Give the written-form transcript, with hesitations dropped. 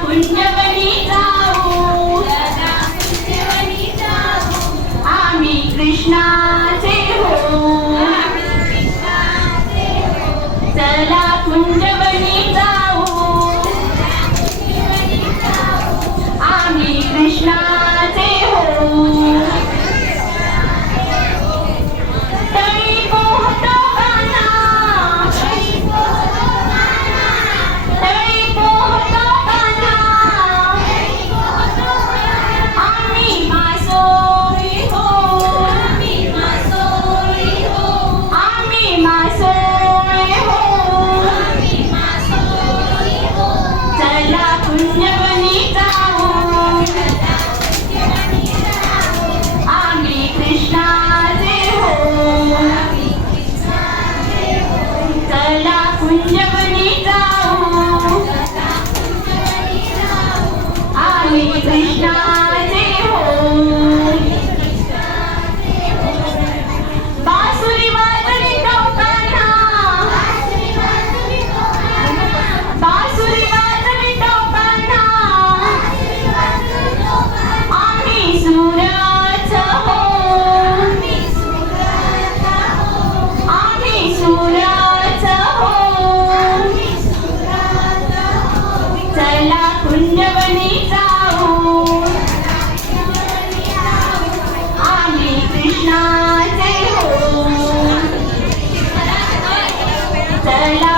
कुंजवनी जाऊ, आम्ही कृष्णाचे हो. चला कुंजवनी जाऊ, आम्ही कृष्णाचे हो. तळी पोहतो कान्हा, तळी पोहतो कान्हा, आम्ही मासोळी हो, आम्ही मासोळी हो, आम्ही मासोळी हो. चला कुंजवनी जाऊ, आम्ही कृष्णाचे हो. चला कुंजवनी जाऊ, आम्ही कृष्णाचे हो. बासुरी वाजवितो कान्हा, बासुरी वाजवितो कान्हा, आम्ही सुरच हो, आम्ही सुरच हो. चला कुंजवनी जाऊ, आम्ही कृष्णाचे हो. चला